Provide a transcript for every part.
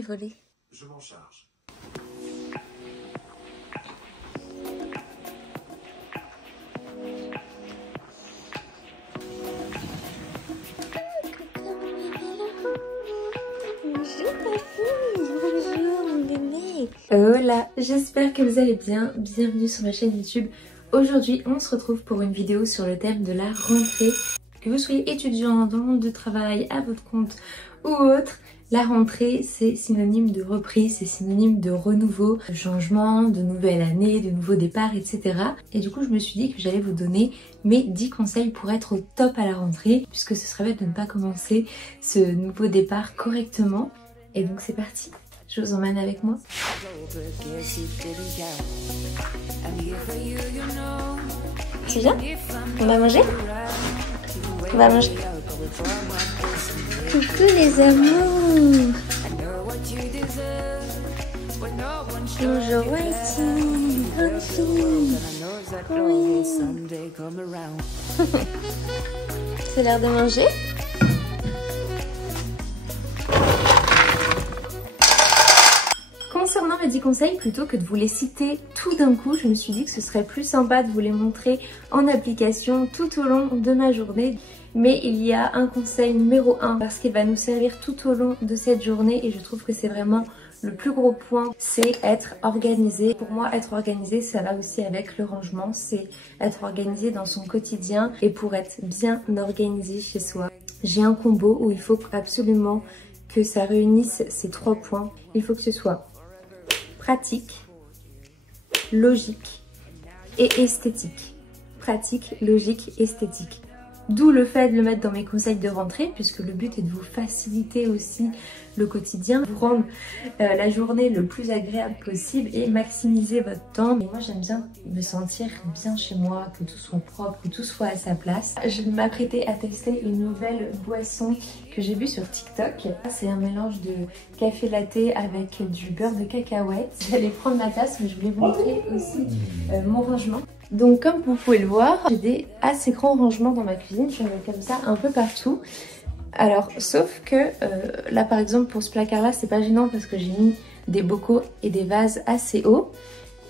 les voler. Je m'en charge. Hola, j'espère que vous allez bien. Bienvenue sur ma chaîne YouTube. Aujourd'hui, on se retrouve pour une vidéo sur le thème de la rentrée. Que vous soyez étudiant, dans le monde du travail, à votre compte ou autre, la rentrée c'est synonyme de reprise, c'est synonyme de renouveau, de changement, de nouvelle année, de nouveau départ, etc. Et du coup, je me suis dit que j'allais vous donner mes 10 conseils pour être au top à la rentrée, puisque ce serait bête de ne pas commencer ce nouveau départ correctement. Et donc c'est parti, je vous emmène avec moi. C'est bien? On va manger? On va manger. Coucou les amours. Bonjour Whitey. Oui. C'est l'heure de manger? Concernant mes 10 conseils, plutôt que de vous les citer tout d'un coup, je me suis dit que ce serait plus sympa de vous les montrer en application tout au long de ma journée. Mais il y a un conseil numéro 1 parce qu'il va nous servir tout au long de cette journée et je trouve que c'est vraiment le plus gros point, c'est être organisé. Pour moi, être organisé, ça va aussi avec le rangement, c'est être organisé dans son quotidien et pour être bien organisé chez soi. J'ai un combo où il faut absolument que ça réunisse ces 3 points. Il faut que ce soit pratique, logique et esthétique. Pratique, logique, esthétique. D'où le fait de le mettre dans mes conseils de rentrée, puisque le but est de vous faciliter aussi le quotidien, vous rendre la journée le plus agréable possible et maximiser votre temps. Mais moi j'aime bien me sentir bien chez moi, que tout soit propre, que tout soit à sa place. Je vais m'apprêter à tester une nouvelle boisson que j'ai vue sur TikTok. C'est un mélange de café latte avec du beurre de cacahuète. J'allais prendre ma tasse, mais je voulais vous montrer aussi mon rangement. Donc comme vous pouvez le voir, j'ai des assez grands rangements dans ma cuisine, j'en ai comme ça un peu partout. Alors sauf que là par exemple pour ce placard là c'est pas gênant parce que j'ai mis des bocaux et des vases assez hauts.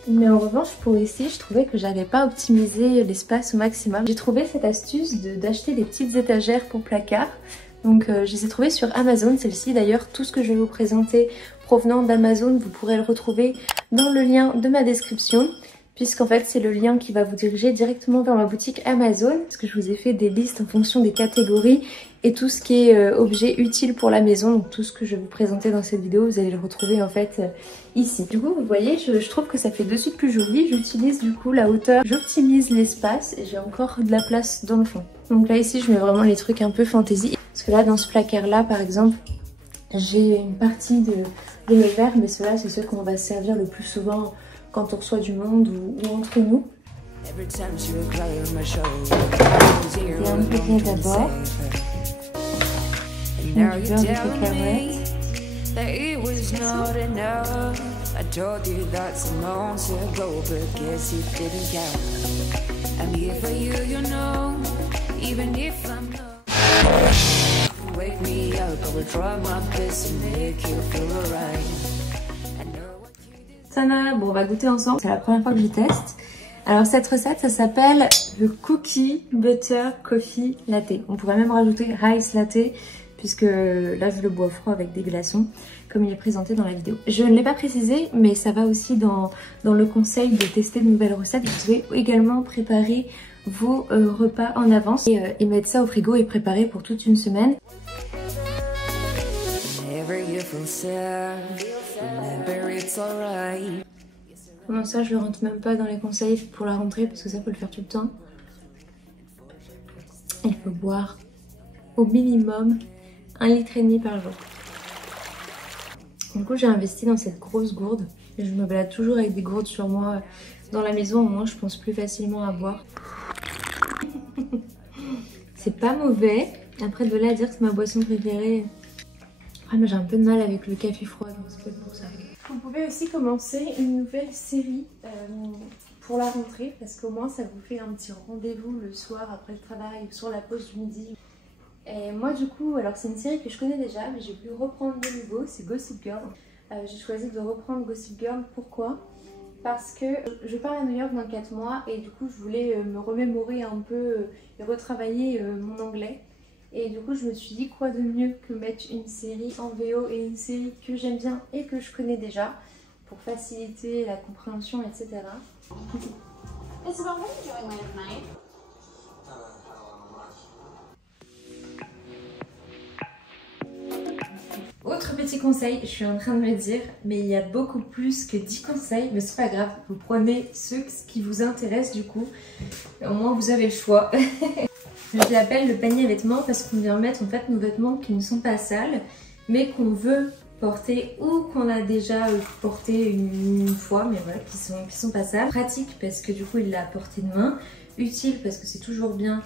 Mais en revanche pour ici je trouvais que j'avais pas optimisé l'espace au maximum. J'ai trouvé cette astuce d'acheter des petites étagères pour placard. Donc je les ai trouvées sur Amazon, celle-ci d'ailleurs, tout ce que je vais vous présenter provenant d'Amazon vous pourrez le retrouver dans le lien de ma description. Puisqu'en fait c'est le lien qui va vous diriger directement vers ma boutique Amazon. Parce que je vous ai fait des listes en fonction des catégories et tout ce qui est objet utile pour la maison. Donc tout ce que je vais vous présenter dans cette vidéo, vous allez le retrouver en fait ici. Du coup vous voyez, je trouve que ça fait de suite plus joli. J'utilise du coup la hauteur, j'optimise l'espace et j'ai encore de la place dans le fond. Donc là ici je mets vraiment les trucs un peu fantaisie. Parce que là dans ce placard là par exemple, j'ai une partie de mes verres. Mais ceux-là c'est ceux qu'on va se servir le plus souvent quand on reçoit du monde ou entre nous. Et un bouquet d'abord. Du beurre de cacahuète. Sana, bon on va goûter ensemble, c'est la première fois que je teste. Alors cette recette ça s'appelle le Cookie Butter Coffee Latte. On pourrait même rajouter Rice Latte puisque là je le bois froid avec des glaçons comme il est présenté dans la vidéo. Je ne l'ai pas précisé mais ça va aussi dans le conseil de tester de nouvelles recettes. Vous pouvez également préparer vos repas en avance et mettre ça au frigo et préparer pour toute une semaine. Comment ça je le rentre même pas dans les conseils pour la rentrée parce que ça faut le faire tout le temps. Il faut boire au minimum 1,5 litre par jour. Du coup j'ai investi dans cette grosse gourde et je me balade toujours avec des gourdes sur moi dans la maison, au moins je pense plus facilement à boire. C'est pas mauvais, après de là à dire que c'est ma boisson préférée. Ah mais j'ai un peu de mal avec le café froid donc c'est peut-être pour ça. Vous pouvez aussi commencer une nouvelle série pour la rentrée parce qu'au moins ça vous fait un petit rendez-vous le soir après le travail ou sur la pause du midi. Et moi du coup, alors c'est une série que je connais déjà, mais j'ai voulu reprendre de nouveau, c'est Gossip Girl. J'ai choisi de reprendre Gossip Girl, pourquoi? Parce que je pars à New York dans 4 mois et du coup je voulais me remémorer un peu et retravailler mon anglais. Et du coup je me suis dit quoi de mieux que mettre une série en VO et une série que j'aime bien et que je connais déjà pour faciliter la compréhension, etc. Isabel, what are you doing late at night? Autre petit conseil, je suis en train de me dire, mais il y a beaucoup plus que 10 conseils, mais c'est pas grave, vous prenez ceux qui vous intéressent du coup, et au moins vous avez le choix. Je l'appelle le panier à vêtements parce qu'on vient mettre en fait nos vêtements qui ne sont pas sales, mais qu'on veut porter ou qu'on a déjà porté une fois, mais voilà, qui sont pas sales. Pratique parce que du coup il l'a à portée de main, utile parce que c'est toujours bien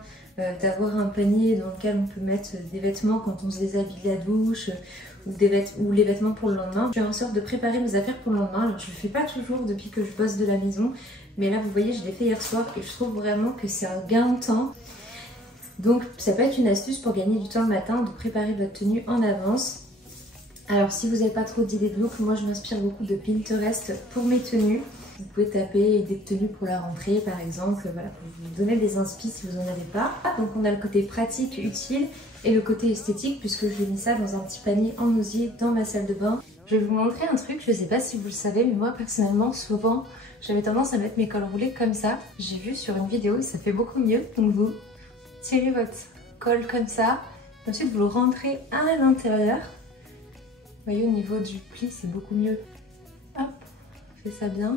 d'avoir un panier dans lequel on peut mettre des vêtements quand on se déshabille de la douche ou les vêtements pour le lendemain. Je fais en sorte de préparer mes affaires pour le lendemain. Alors je le fais pas toujours depuis que je bosse de la maison, mais là vous voyez je l'ai fait hier soir et je trouve vraiment que c'est un gain de temps. Donc ça peut être une astuce pour gagner du temps le matin de préparer votre tenue en avance. Alors si vous n'avez pas trop d'idées de look, moi je m'inspire beaucoup de Pinterest pour mes tenues. Vous pouvez taper des tenues pour la rentrée par exemple, voilà, pour vous donner des inspi si vous n'en avez pas. Donc on a le côté pratique, utile et le côté esthétique puisque je mis ça dans un petit panier en osier dans ma salle de bain. Je vais vous montrer un truc, je ne sais pas si vous le savez, mais moi personnellement souvent j'avais tendance à mettre mes cols roulés comme ça. J'ai vu sur une vidéo et ça fait beaucoup mieux. Donc vous tirez votre col comme ça, ensuite vous le rentrez à l'intérieur. Vous voyez au niveau du pli c'est beaucoup mieux. Hop, on fait ça bien.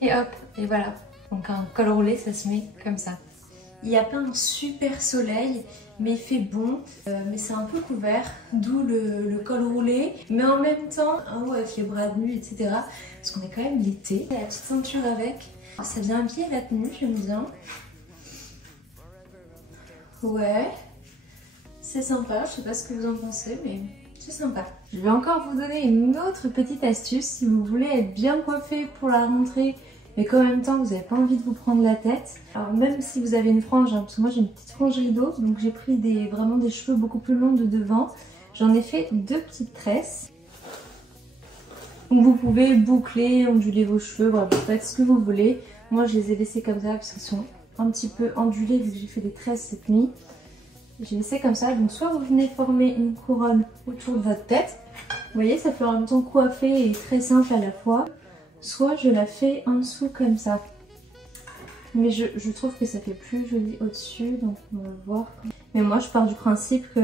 Et hop, et voilà. Donc un col roulé ça se met comme ça. Il n'y a pas un super soleil, mais il fait bon. Mais c'est un peu couvert, d'où le col roulé. Mais en même temps, en haut avec les bras nus, etc. Parce qu'on est quand même l'été. La petite ceinture avec. Ça vient habiller la tenue, j'aime bien. Ouais, c'est sympa, je sais pas ce que vous en pensez, mais c'est sympa. Je vais encore vous donner une autre petite astuce si vous voulez être bien coiffé pour la rentrée, mais qu'en même temps vous n'avez pas envie de vous prendre la tête. Alors même si vous avez une frange, hein, parce que moi j'ai une petite frange rideau, donc j'ai pris vraiment des cheveux beaucoup plus longs de devant. J'en ai fait 2 petites tresses. Donc vous pouvez boucler, onduler vos cheveux, bref, vous faites ce que vous voulez. Moi je les ai laissés comme ça parce qu'ils sont un petit peu ondulé vu que j'ai fait des tresses cette nuit. J'ai laissé comme ça, donc soit vous venez former une couronne autour de votre tête, vous voyez ça fait en même temps coiffé et très simple à la fois, soit je la fais en dessous comme ça. Mais je trouve que ça fait plus joli au-dessus, donc on va voir. Mais moi je pars du principe que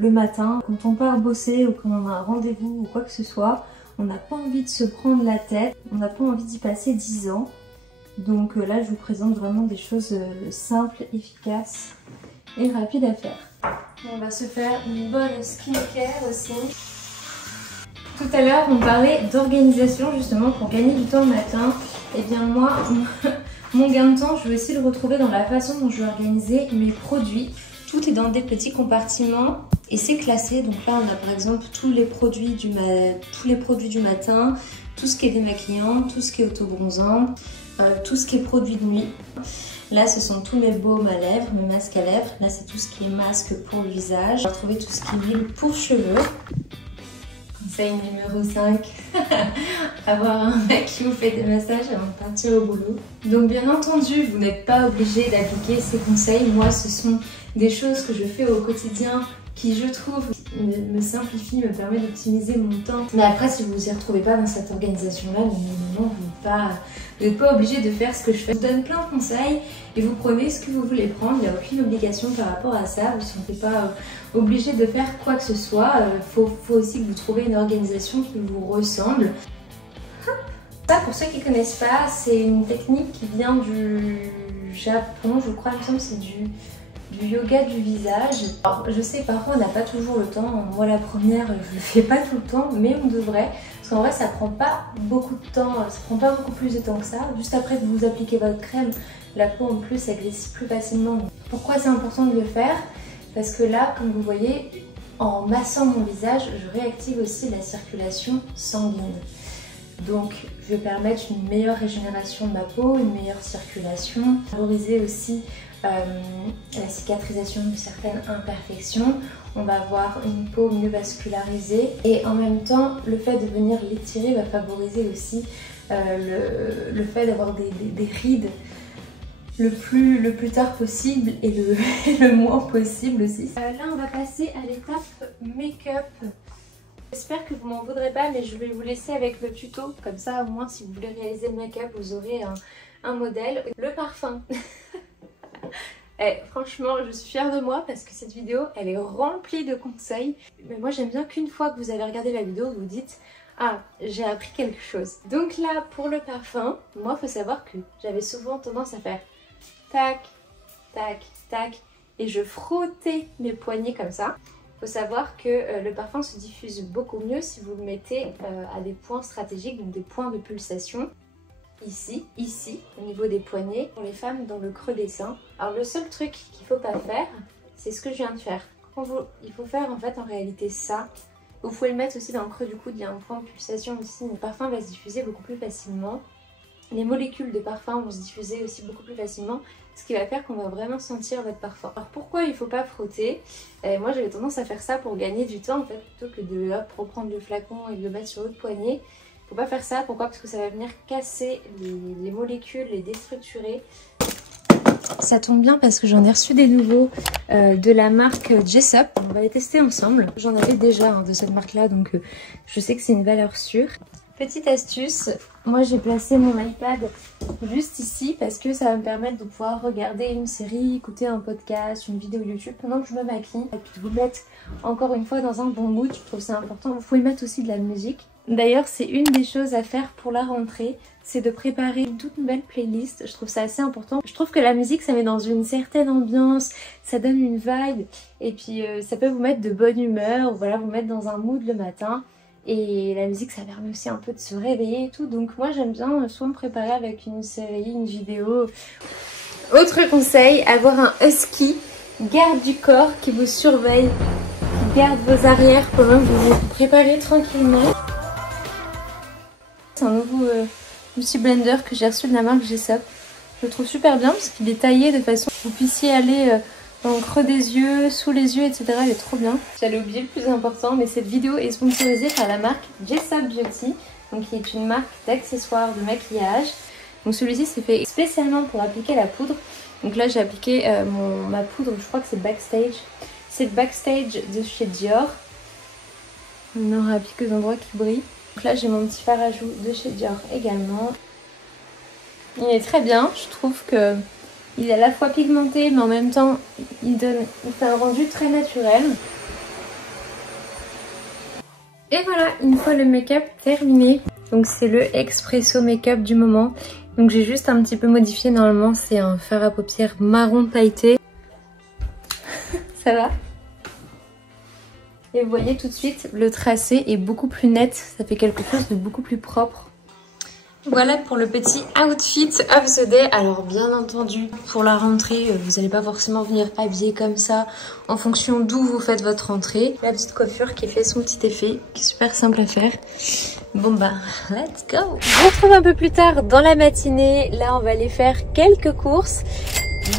le matin, quand on part bosser ou quand on a un rendez-vous ou quoi que ce soit, on n'a pas envie de se prendre la tête, on n'a pas envie d'y passer 10 ans. Donc là je vous présente vraiment des choses simples, efficaces et rapides à faire. On va se faire une bonne skincare aussi. Tout à l'heure on parlait d'organisation justement pour gagner du temps le matin. Et bien moi, mon gain de temps je vais aussi le retrouver dans la façon dont je vais organiser mes produits. Tout est dans des petits compartiments et c'est classé. Donc là on a par exemple tous les produits du matin, tout ce qui est démaquillant, tout ce qui est auto-bronzant. Tout ce qui est produit de nuit. Là ce sont tous mes baumes à lèvres, mes masques à lèvres. Là c'est tout ce qui est masque pour le visage. On va retrouver tout ce qui est huile pour cheveux. Conseil numéro 5. Avoir un mec qui vous fait des massages avant de partir au boulot. Donc bien entendu vous n'êtes pas obligé d'appliquer ces conseils. Moi ce sont des choses que je fais au quotidien qui je trouve me simplifie, me permet d'optimiser mon temps. Mais après si vous ne vous y retrouvez pas dans cette organisation là, vous n'êtes pas obligé de faire ce que je fais. Je vous donne plein de conseils et vous prenez ce que vous voulez prendre, il n'y a aucune obligation par rapport à ça, vous ne vous sentez pas obligé de faire quoi que ce soit. Faut aussi que vous trouviez une organisation qui vous ressemble. Ça pour ceux qui ne connaissent pas, c'est une technique qui vient du Japon, je crois, il me semble que c'est du yoga du visage. Alors, je sais parfois on n'a pas toujours le temps, moi la première je le fais pas tout le temps, mais on devrait, parce qu'en vrai ça prend pas beaucoup de temps, ça prend pas beaucoup plus de temps que ça. Juste après que vous appliquez votre crème, la peau en plus elle glisse plus facilement. Pourquoi c'est important de le faire? Parce que là, comme vous voyez, en massant mon visage, je réactive aussi la circulation sanguine. Donc je vais permettre une meilleure régénération de ma peau, une meilleure circulation, favoriser aussi la cicatrisation de certaines imperfections. On va avoir une peau mieux vascularisée et en même temps le fait de venir l'étirer va favoriser aussi le fait d'avoir des rides le plus tard possible et le moins possible aussi. Là on va passer à l'étape make-up. J'espère que vous m'en voudrez pas, mais je vais vous laisser avec le tuto, comme ça au moins si vous voulez réaliser le make-up vous aurez un modèle. Le parfum. Franchement je suis fière de moi parce que cette vidéo elle est remplie de conseils. Mais moi j'aime bien qu'une fois que vous avez regardé la vidéo vous dites ah, j'ai appris quelque chose. Donc là pour le parfum, moi faut savoir que j'avais souvent tendance à faire tac, tac, tac et je frottais mes poignets comme ça. Il faut savoir que le parfum se diffuse beaucoup mieux si vous le mettez à des points stratégiques, donc des points de pulsation. Ici, au niveau des poignets, pour les femmes dans le creux des seins. Alors le seul truc qu'il ne faut pas faire, c'est ce que je viens de faire. Il faut faire en fait en réalité ça. Vous pouvez le mettre aussi dans le creux du coude, il y a un point de pulsation ici. Le parfum va se diffuser beaucoup plus facilement. Les molécules de parfum vont se diffuser aussi beaucoup plus facilement, ce qui va faire qu'on va vraiment sentir votre parfum. Alors pourquoi il ne faut pas frotter? Moi j'avais tendance à faire ça pour gagner du temps en fait, plutôt que de reprendre le flacon et de le mettre sur l'autre poignet. Il ne faut pas faire ça, pourquoi? Parce que ça va venir casser les molécules, les déstructurer. Ça tombe bien parce que j'en ai reçu des nouveaux de la marque Jessup. On va les tester ensemble. J'en avais déjà de cette marque là, donc je sais que c'est une valeur sûre. Petite astuce, moi j'ai placé mon iPad juste ici parce que ça va me permettre de pouvoir regarder une série, écouter un podcast, une vidéo YouTube pendant que je me maquille. Et puis de vous mettre encore une fois dans un bon mood, je trouve ça important. Vous pouvez mettre aussi de la musique. D'ailleurs c'est une des choses à faire pour la rentrée, c'est de préparer une toute nouvelle playlist. Je trouve ça assez important. Je trouve que la musique ça met dans une certaine ambiance, ça donne une vibe et puis ça peut vous mettre de bonne humeur ou voilà, vous mettre dans un mood le matin. Et la musique ça permet aussi un peu de se réveiller et tout, donc moi j'aime bien soit me préparer avec une série, une vidéo. Autre conseil, avoir un husky, garde du corps qui vous surveille, qui garde vos arrières pendant que vous vous préparez tranquillement. C'est un nouveau multi blender que j'ai reçu de la marque Jessup. Je le trouve super bien parce qu'il est taillé de façon que vous puissiez aller dans le creux des yeux, sous les yeux, etc. Elle est trop bien. J'allais oublier le plus important, mais cette vidéo est sponsorisée par la marque Jessup Beauty, donc qui est une marque d'accessoires de maquillage. Donc celui-ci c'est fait spécialement pour appliquer la poudre. Donc là j'ai appliqué ma poudre, je crois que c'est Backstage. C'est Backstage de chez Dior. On aura appliqué aux endroits qui brillent. Donc là j'ai mon petit fard à joues de chez Dior également. Il est très bien, je trouve que il est à la fois pigmenté mais en même temps il fait un rendu très naturel. Et voilà, une fois le make-up terminé, donc c'est le Expresso make-up du moment. Donc j'ai juste un petit peu modifié, normalement c'est un fard à paupières marron pailleté. Ça va? Et vous voyez tout de suite, le tracé est beaucoup plus net, ça fait quelque chose de beaucoup plus propre. Voilà pour le petit outfit of the day. Alors bien entendu, pour la rentrée, vous n'allez pas forcément venir habillé comme ça en fonction d'où vous faites votre rentrée. La petite coiffure qui fait son petit effet, qui est super simple à faire. Bon bah, let's go! On se retrouve un peu plus tard dans la matinée. Là, on va aller faire quelques courses,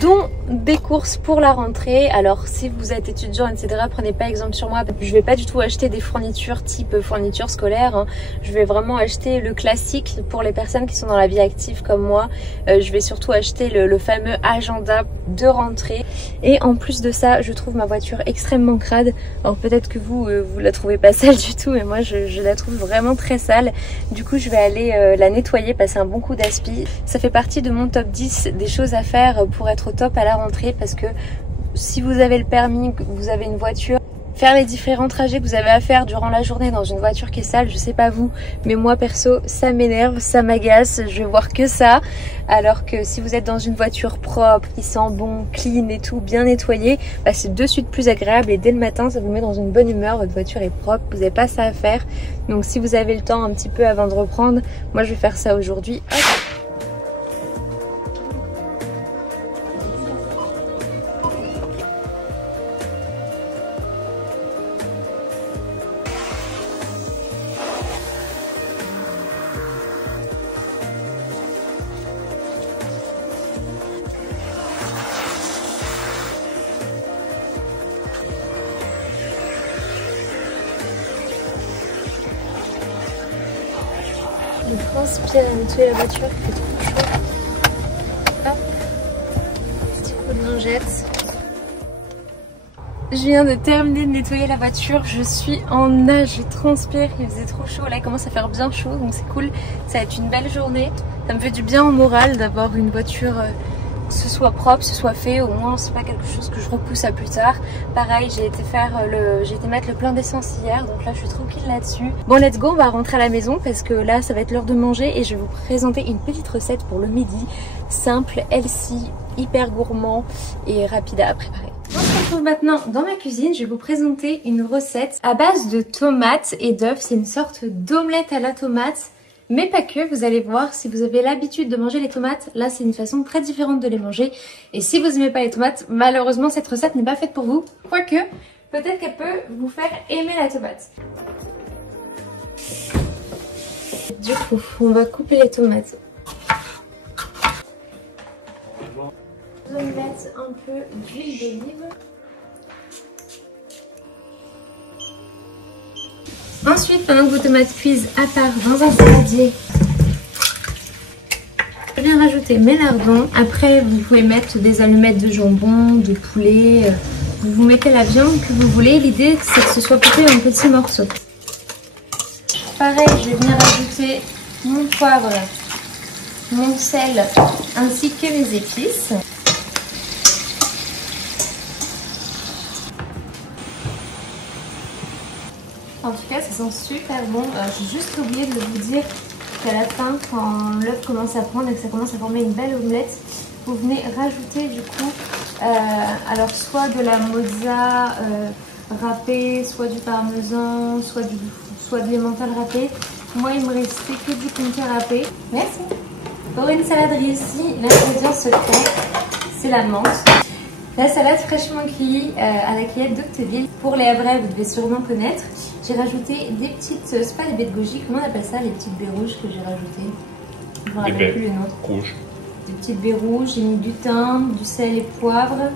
dont des courses pour la rentrée. Alors si vous êtes étudiant etc, prenez pas exemple sur moi, je vais pas du tout acheter des fournitures type fournitures scolaires hein. Je vais vraiment acheter le classique pour les personnes qui sont dans la vie active comme moi. Je vais surtout acheter le fameux agenda de rentrée. Et en plus de ça, je trouve ma voiture extrêmement crade. Alors peut-être que vous la trouvez pas sale du tout, mais moi je la trouve vraiment très sale. Du coup je vais aller la nettoyer, passer un bon coup d'aspi. Ça fait partie de mon top 10 des choses à faire pour être au top à la rentrée, parce que si vous avez le permis, que vous avez une voiture, faire les différents trajets que vous avez à faire durant la journée dans une voiture qui est sale, je sais pas vous, mais moi perso ça m'énerve, ça m'agace, je vais voir que ça. Alors que si vous êtes dans une voiture propre, qui sent bon, clean et tout, bien nettoyée, bah c'est de suite plus agréable et dès le matin ça vous met dans une bonne humeur, votre voiture est propre, vous n'avez pas ça à faire. Donc si vous avez le temps un petit peu avant de reprendre, moi je vais faire ça aujourd'hui. Hop. Je transpire à nettoyer la voiture, il fait trop chaud. Hop, petit coup de lingette. Je viens de terminer de nettoyer la voiture, je suis en nage, je transpire, il faisait trop chaud, là il commence à faire bien chaud donc c'est cool, ça va être une belle journée. Ça me fait du bien au moral d'avoir une voiture, que ce soit propre, que ce soit fait, au moins c'est pas quelque chose que je repousse à plus tard. Pareil, j'ai été mettre le plein d'essence hier, donc là je suis tranquille là-dessus. Bon let's go, on va rentrer à la maison parce que là ça va être l'heure de manger et je vais vous présenter une petite recette pour le midi, simple, healthy, hyper gourmand et rapide à préparer. On se retrouve maintenant dans ma cuisine, je vais vous présenter une recette à base de tomates et d'œufs. C'est une sorte d'omelette à la tomate, mais pas que, vous allez voir. Si vous avez l'habitude de manger les tomates, là c'est une façon très différente de les manger. Et si vous n'aimez pas les tomates, malheureusement cette recette n'est pas faite pour vous. Quoique, peut-être qu'elle peut vous faire aimer la tomate. Du coup, on va couper les tomates. Je vais mettre un peu d'huile d'olive. Ensuite, pendant que vos tomates cuisent à part dans un saladier, je viens rajouter mes lardons. Après, vous pouvez mettre des allumettes de jambon, de poulet. Vous mettez la viande que vous voulez. L'idée, c'est que ce soit coupé en petits morceaux. Pareil, je vais venir rajouter mon poivre, mon sel, ainsi que mes épices. En tout cas, ça sent super bon. J'ai juste oublié de vous dire qu'à la fin, quand l'œuf commence à prendre et que ça commence à former une belle omelette, vous venez rajouter du coup, alors soit de la mozza râpée, soit du parmesan, soit de l'emmental râpé. Moi, il me restait que du comté râpé. Merci. Pour une salade réussie, l'ingrédient secret, c'est la menthe. La salade fraîchement cueillie à la cuillère d'Octeville. Pour les Havrais, vous devez sûrement connaître. J'ai rajouté des petites, c'est pas des baies de goji, comment on appelle ça, les petites baies rouges que j'ai rajoutées. Je ne me rappelle plus le nom. Rouges. Des petites baies rouges, j'ai mis du thym, du sel et poivre,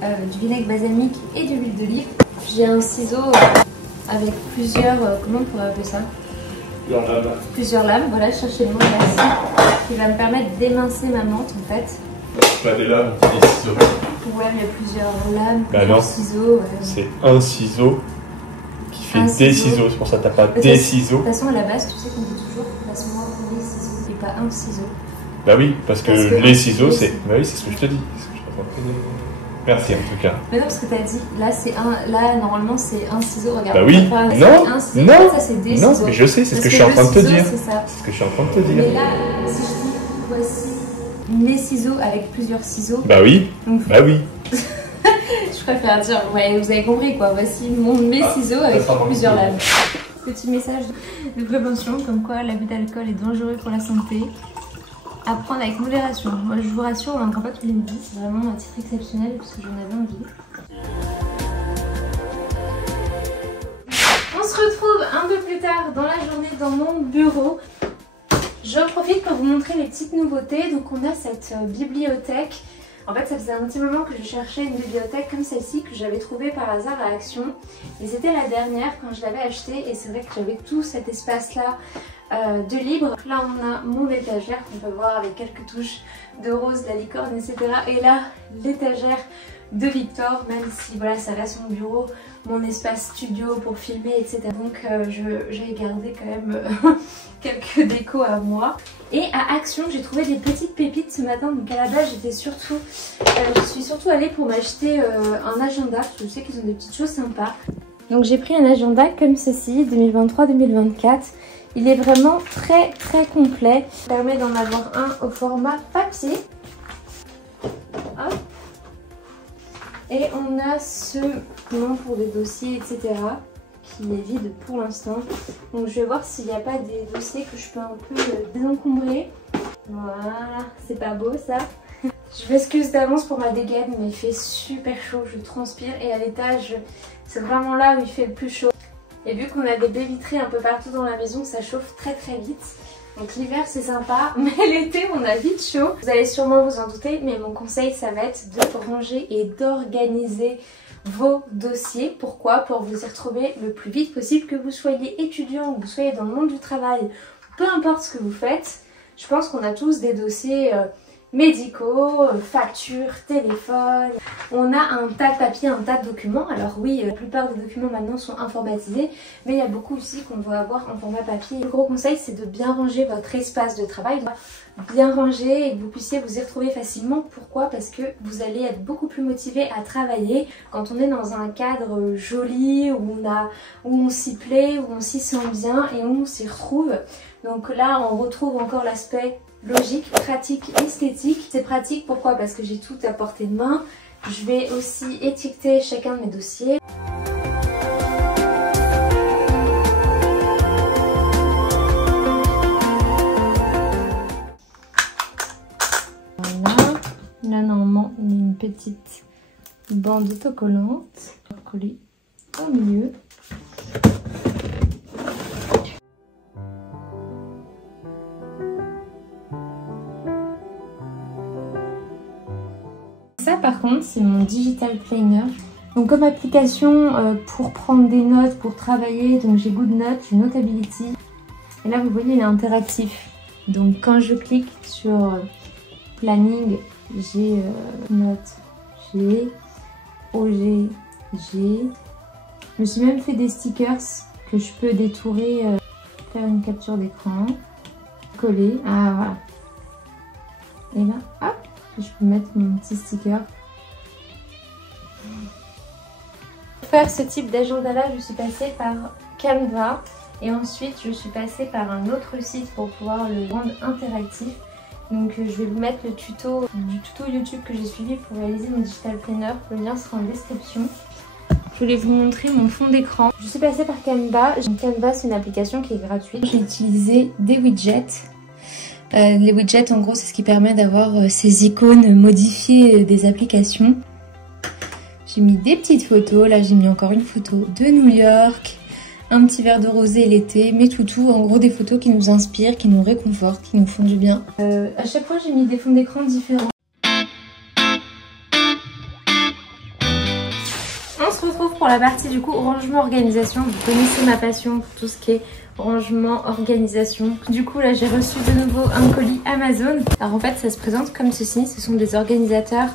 du vinaigre balsamique et de l'huile d'olive. J'ai un ciseau avec plusieurs, comment on pourrait appeler ça? Plusieurs lames, voilà, je cherchais le mot là, qui va me permettre d'émincer ma menthe en fait. Pas des lames, des ciseaux. Ouais, mais il y a plusieurs lames, bah plusieurs non, ciseaux. c'est un ciseau qui fait des ciseaux, c'est pour ça que t'as pas des ciseaux. De toute façon, à la base, tu sais qu'on dit toujours passe-moi les ciseaux et pas un ciseau. Bah oui, parce que les ciseaux, c'est. Bah oui, c'est ce que je te dis. Merci en tout cas. Mais non, parce que t'as dit, là, c'est un. Là, normalement, c'est un ciseau. Regarde. Bah oui, non, ciseau, non, ça, c'est des non, ciseaux. mais je sais, c'est ce que je suis en train de te dire. C'est ça. C'est ce que je suis en train de te dire. Mais là, si je dis, voici mes ciseaux avec plusieurs ciseaux. Bah oui, bah oui. Je préfère dire, ouais, vous avez compris quoi, voici mes ciseaux avec plusieurs lames. Petit message de prévention, comme quoi l'abus d'alcool est dangereux pour la santé. À prendre avec modération. Moi je vous rassure, on n'en prend pas tous les midis, c'est vraiment un titre exceptionnel parce que j'en avais envie. On se retrouve un peu plus tard dans la journée dans mon bureau. J'en profite pour vous montrer les petites nouveautés. Donc on a cette bibliothèque. En fait, ça faisait un petit moment que je cherchais une bibliothèque comme celle-ci que j'avais trouvée par hasard à Action. Et c'était la dernière quand je l'avais achetée et c'est vrai que j'avais tout cet espace-là de libre. Là, on a mon étagère qu'on peut voir avec quelques touches de rose, de la licorne, etc. Et là, l'étagère de Victor, même si voilà, ça reste mon bureau, mon espace studio pour filmer, etc. Donc j'ai gardé quand même quelques décos à moi. Et à Action, j'ai trouvé des petites pépites ce matin. Donc à la base, je suis surtout allée pour m'acheter un agenda. Parce que je sais qu'ils ont des petites choses sympas. Donc j'ai pris un agenda comme ceci, 2023-2024. Il est vraiment très très complet. Ça permet d'en avoir un au format papier. Hop. Et on a ce plan pour des dossiers, etc. qui est vide pour l'instant. Donc je vais voir s'il n'y a pas des dossiers que je peux un peu désencombrer. Voilà, c'est pas beau ça. Je m'excuse d'avance pour ma dégaine, mais il fait super chaud, je transpire. Et à l'étage, c'est vraiment là où il fait le plus chaud. Et vu qu'on a des baies vitrées un peu partout dans la maison, ça chauffe très très vite. Donc l'hiver c'est sympa, mais l'été on a vite chaud. Vous allez sûrement vous en douter, mais mon conseil ça va être de ranger et d'organiser vos dossiers. Pourquoi? Pour vous y retrouver le plus vite possible, que vous soyez étudiant ou que vous soyez dans le monde du travail, Peu importe ce que vous faites, je pense qu'on a tous des dossiers médicaux, factures, téléphone. On a un tas de papiers, un tas de documents. Alors oui, la plupart des documents maintenant sont informatisés, mais il y a beaucoup aussi qu'on doit avoir en format papier. Le gros conseil, c'est de bien ranger votre espace de travail, bien ranger et que vous puissiez vous y retrouver facilement. Pourquoi? Parce que vous allez être beaucoup plus motivé à travailler quand on est dans un cadre joli, où on s'y plaît, où on s'y sent bien et où on s'y retrouve. Donc là, on retrouve encore l'aspect logique, pratique, esthétique. C'est pratique, pourquoi? Parce que j'ai tout à portée de main. Je vais aussi étiqueter chacun de mes dossiers. Voilà. Là, normalement, il y a une petite bande autocollante. On va coller au milieu. Ça par contre c'est mon digital planner. Donc comme application pour prendre des notes, pour travailler, donc j'ai GoodNotes, j'ai Notability. Et là vous voyez il est interactif. Donc quand je clique sur planning, j'ai notes, j'ai OG, j'ai. Je me suis même fait des stickers que je peux détourer, faire une capture d'écran, coller. Ah voilà. Et là, hop, je peux mettre mon petit sticker. Pour faire ce type d'agenda là, je suis passée par Canva et ensuite je suis passée par un autre site pour pouvoir le rendre interactif. Donc je vais vous mettre le tuto YouTube que j'ai suivi pour réaliser mon digital planner. Le lien sera en description. Je voulais vous montrer mon fond d'écran. Je suis passée par Canva. Canva c'est une application qui est gratuite. J'ai utilisé des widgets. Les widgets en gros c'est ce qui permet d'avoir ces icônes modifiées des applications. J'ai mis des petites photos, là j'ai mis encore une photo de New York, un petit verre de rosé l'été, mes toutous, en gros des photos qui nous inspirent, qui nous réconfortent, qui nous font du bien. À chaque fois j'ai mis des fonds d'écran différents. On se retrouve pour la partie du coup rangement organisation. Vous connaissez ma passion pour tout ce qui est rangement, organisation. Du coup là j'ai reçu de nouveau un colis Amazon. Alors en fait ça se présente comme ceci, ce sont des organisateurs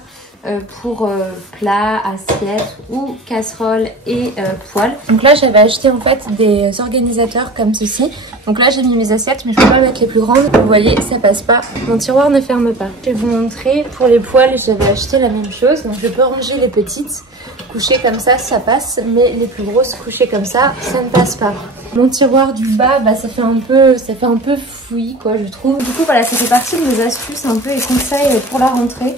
pour plats, assiettes ou casseroles et poêles. Donc là j'avais acheté en fait des organisateurs comme ceci. Donc là j'ai mis mes assiettes mais je peux pas mettre les plus grandes. Vous voyez ça passe pas, mon tiroir ne ferme pas. Je vais vous montrer pour les poêles j'avais acheté la même chose. Donc je peux ranger les petites couchées comme ça passe, mais les plus grosses couchées comme ça ne passe pas. Mon tiroir du bas bah, ça fait un peu fouillis quoi je trouve. Du coup voilà ça fait partie de mes astuces un peu et conseils pour la rentrée.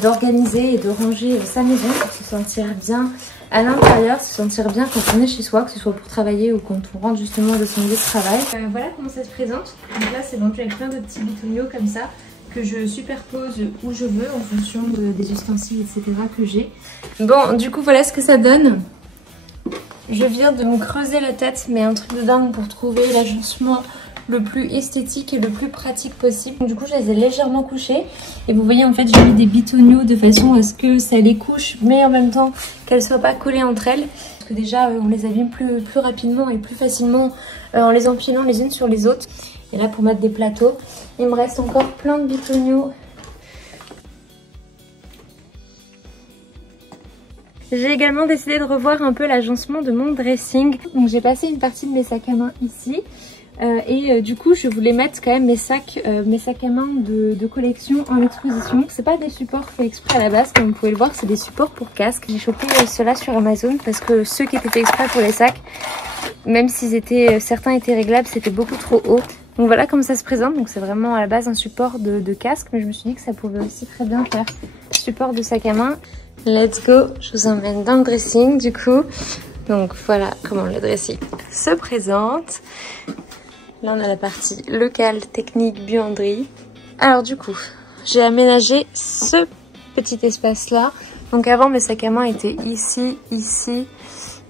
D'organiser et de ranger sa maison pour se sentir bien à l'intérieur, se sentir bien quand on est chez soi, que ce soit pour travailler ou quand on rentre justement de son lieu de travail. Voilà comment ça se présente. Donc là c'est vendu avec plein de petits bitoniaux comme ça que je superpose où je veux en fonction des ustensiles etc que j'ai. Bon du coup voilà ce que ça donne. Je viens de me creuser la tête mais un truc de dingue pour trouver l'agencement le plus esthétique et le plus pratique possible. Donc, du coup je les ai légèrement couchés et vous voyez en fait j'ai mis des bitoniaux de façon à ce que ça les couche mais en même temps qu'elles soient pas collées entre elles. Parce que déjà on les abîme plus rapidement et plus facilement en les empilant les unes sur les autres. Et là pour mettre des plateaux, il me reste encore plein de bitoniaux. J'ai également décidé de revoir un peu l'agencement de mon dressing. Donc j'ai passé une partie de mes sacs à main ici. Du coup je voulais mettre quand même mes sacs à main de collection en exposition. C'est pas des supports faits exprès à la base comme vous pouvez le voir, c'est des supports pour casque. J'ai chopé ceux-là sur Amazon parce que ceux qui étaient faits exprès pour les sacs, même si certains étaient réglables, c'était beaucoup trop haut. Donc voilà comment ça se présente. Donc c'est vraiment à la base un support de casque, mais je me suis dit que ça pouvait aussi très bien faire support de sac à main. Let's go, je vous emmène dans le dressing du coup. Donc voilà comment le dressing se présente. Là on a la partie locale, technique, buanderie. Alors du coup, j'ai aménagé ce petit espace là. Donc avant mes sacs à main étaient ici, ici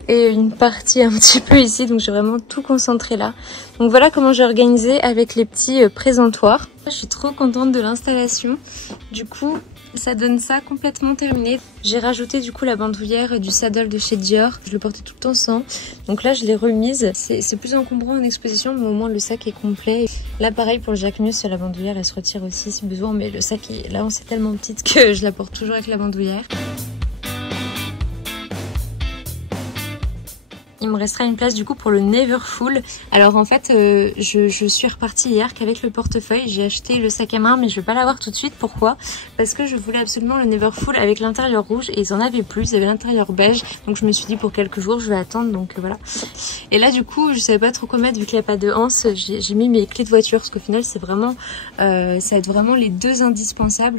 et une partie un petit peu ici. Donc j'ai vraiment tout concentré là. Donc voilà comment j'ai organisé avec les petits présentoirs. Je suis trop contente de l'installation. Du coup, Ça donne ça complètement terminé. J'ai rajouté du coup la bandoulière du saddle de chez Dior. Je le portais tout le temps sans. Donc là je l'ai remise. C'est plus encombrant en exposition, mais au moins le sac est complet. Là pareil pour le Jacquemus, la bandoulière elle se retire aussi si besoin. Mais le sac est là, c'est tellement petite que je la porte toujours avec la bandoulière. Il me restera une place du coup pour le Neverfull. Alors en fait je suis repartie hier qu'avec le portefeuille. J'ai acheté le sac à main mais je vais pas l'avoir tout de suite. Pourquoi? Parce que je voulais absolument le Neverfull avec l'intérieur rouge et ils en avaient plus, ils avaient l'intérieur beige. Donc je me suis dit pour quelques jours je vais attendre, donc voilà. Et là du coup je savais pas trop quoi mettre vu qu'il n'y a pas de anse. J'ai mis mes clés de voiture parce qu'au final c'est vraiment ça va être vraiment les deux indispensables.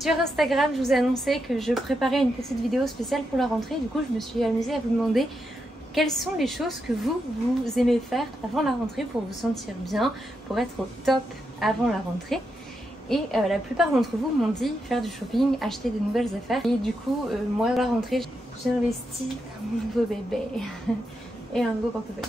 Sur Instagram, je vous ai annoncé que je préparais une petite vidéo spéciale pour la rentrée. Du coup, je me suis amusée à vous demander quelles sont les choses que vous aimez faire avant la rentrée pour vous sentir bien, pour être au top avant la rentrée. Et la plupart d'entre vous m'ont dit faire du shopping, acheter de nouvelles affaires. Et du coup, moi, à la rentrée, j'ai investi dans mon nouveau bébé et un nouveau portefeuille.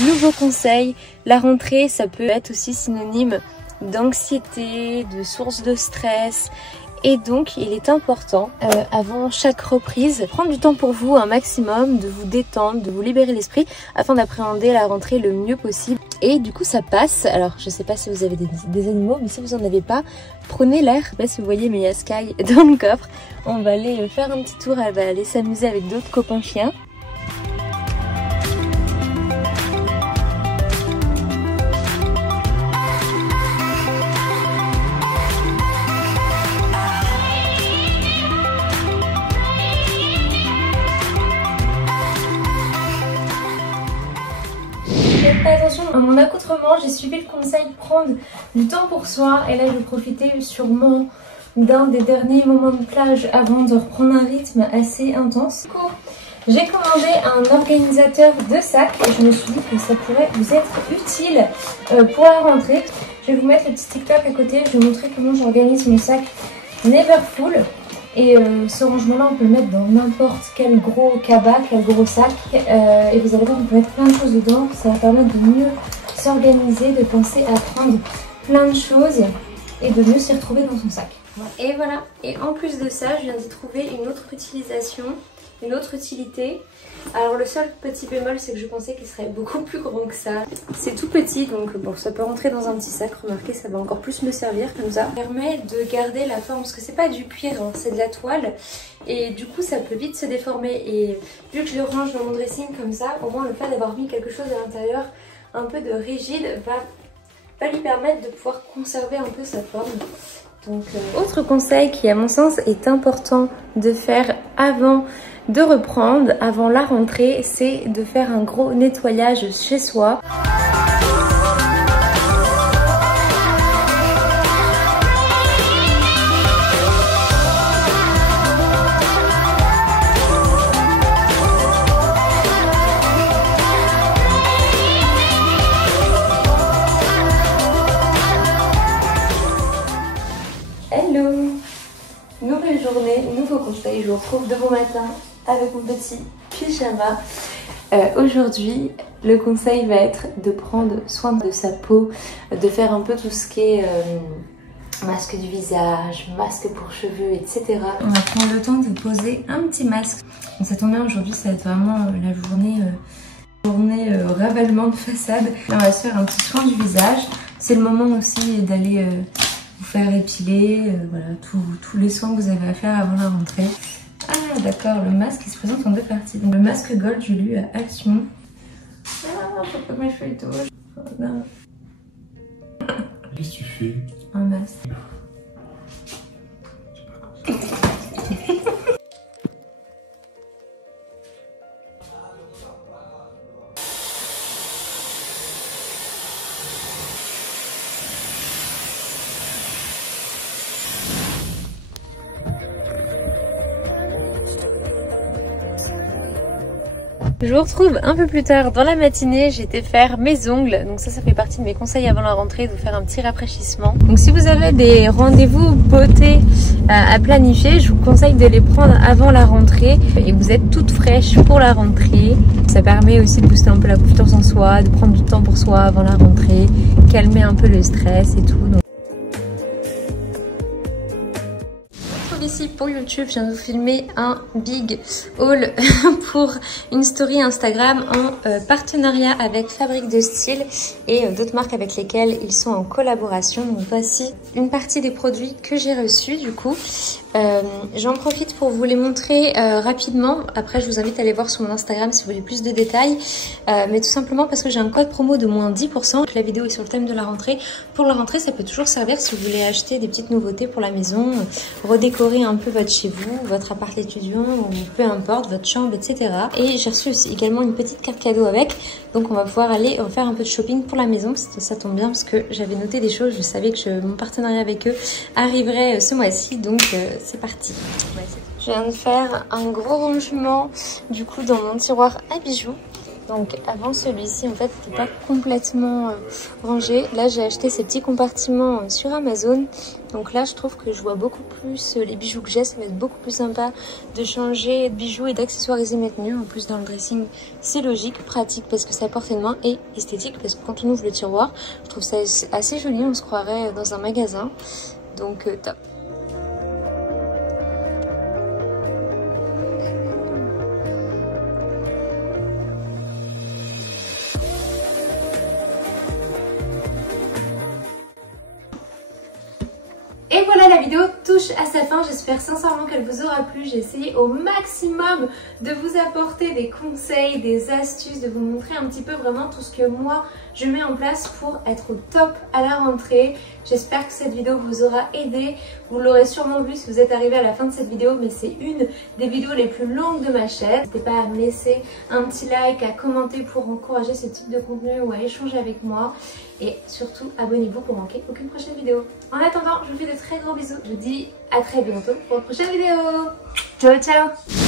Nouveau conseil, la rentrée ça peut être aussi synonyme d'anxiété, de source de stress et donc il est important avant chaque reprise prendre du temps pour vous un maximum, de vous détendre, de vous libérer l'esprit afin d'appréhender la rentrée le mieux possible. Et du coup ça passe, alors je sais pas si vous avez des animaux mais si vous en avez pas, prenez l'air. Je sais pas si vous voyez mais il y a Sky dans le coffre, on va aller faire un petit tour, elle va aller s'amuser avec d'autres copains chiens. Attention à mon accoutrement, j'ai suivi le conseil de prendre du temps pour soi et là je vais profiter sûrement d'un des derniers moments de plage avant de reprendre un rythme assez intense. Du coup, j'ai commandé un organisateur de sacs et je me suis dit que ça pourrait vous être utile pour la rentrée. Je vais vous mettre le petit TikTok à côté, je vais vous montrer comment j'organise mon sac Neverfull. Et ce rangement-là, on peut le mettre dans n'importe quel gros cabas, quel gros sac. Et vous allez voir, on peut mettre plein de choses dedans. Ça va permettre de mieux s'organiser, de penser à prendre plein de choses et de mieux s'y retrouver dans son sac. Et voilà. Et en plus de ça, je viens d'y trouver une autre utilisation, une autre utilité. Alors le seul petit bémol, c'est que je pensais qu'il serait beaucoup plus grand que ça. C'est tout petit, donc bon, ça peut rentrer dans un petit sac. Remarquez, ça va encore plus me servir comme ça. Ça permet de garder la forme, parce que c'est pas du cuir, hein, c'est de la toile. Et du coup, ça peut vite se déformer. Et vu que je le range dans mon dressing comme ça, au moins le fait d'avoir mis quelque chose à l'intérieur, un peu de rigide, va lui permettre de pouvoir conserver un peu sa forme. Donc, autre conseil qui à mon sens est important de faire avant de reprendre, avant la rentrée, c'est de faire un gros nettoyage chez soi. Hello! Nouvelle journée, nouveau conseil, je vous retrouve de bon matin avec mon petit pyjama. Aujourd'hui, le conseil va être de prendre soin de sa peau, de faire un peu tout ce qui est masque du visage, masque pour cheveux, etc. On va prendre le temps de poser un petit masque. Donc ça tombe bien, aujourd'hui ça va être vraiment la journée ravalement de façade. Là, on va se faire un petit soin du visage. C'est le moment aussi d'aller vous faire épiler, voilà, tous les soins que vous avez à faire avant la rentrée. Ah d'accord, le masque il se présente en deux parties. Donc le masque Gold, je l'ai eu à Action. Ah, je peux que mes cheveux touchent. Oh, non. Qu'est-ce que tu fais? Un masque. Je vous retrouve un peu plus tard dans la matinée, j'ai été faire mes ongles, donc ça fait partie de mes conseils avant la rentrée, de vous faire un petit rafraîchissement. Donc si vous avez des rendez-vous beauté à planifier, je vous conseille de les prendre avant la rentrée et vous êtes toute fraîche pour la rentrée. Ça permet aussi de booster un peu la confiance en soi, de prendre du temps pour soi avant la rentrée, calmer un peu le stress et tout. Donc ici pour YouTube, je viens de vous filmer un big haul pour une story Instagram en partenariat avec Fabrique de Style et d'autres marques avec lesquelles ils sont en collaboration. Donc voici une partie des produits que j'ai reçus du coup. J'en profite pour vous les montrer rapidement. Après je vous invite à aller voir sur mon Instagram si vous voulez plus de détails, mais tout simplement parce que j'ai un code promo de moins 10%. La vidéo est sur le thème de la rentrée. Pour la rentrée, ça peut toujours servir si vous voulez acheter des petites nouveautés pour la maison, redécorer un peu votre chez vous, votre appart étudiant, ou peu importe, votre chambre, etc. Et j'ai reçu aussi également une petite carte cadeau avec, donc on va pouvoir aller faire un peu de shopping pour la maison. Ça tombe bien parce que j'avais noté des choses, je savais que mon partenariat avec eux arriverait ce mois-ci, donc c'est parti. Je viens de faire un gros rangement du coup dans mon tiroir à bijoux. Donc avant celui-ci en fait n'était pas complètement rangé. Là j'ai acheté ces petits compartiments sur Amazon. Donc là je trouve que je vois beaucoup plus les bijoux que j'ai. Ça va être beaucoup plus sympa de changer de bijoux et d'accessoiriser mes tenues. En plus dans le dressing c'est logique, pratique parce que c'est à portée de main et esthétique parce que quand on ouvre le tiroir je trouve ça assez joli. On se croirait dans un magasin. Donc top. Et voilà, la vidéo touche à sa fin, j'espère sincèrement qu'elle vous aura plu. J'ai essayé au maximum de vous apporter des conseils, des astuces, de vous montrer un petit peu vraiment tout ce que moi je mets en place pour être au top à la rentrée. J'espère que cette vidéo vous aura aidé. Vous l'aurez sûrement vu si vous êtes arrivé à la fin de cette vidéo, mais c'est une des vidéos les plus longues de ma chaîne. N'hésitez pas à me laisser un petit like, à commenter pour encourager ce type de contenu ou à échanger avec moi. Et surtout, abonnez-vous pour manquer aucune prochaine vidéo. En attendant, je vous fais de très gros bisous. Je vous dis à très bientôt pour une prochaine vidéo. Ciao, ciao!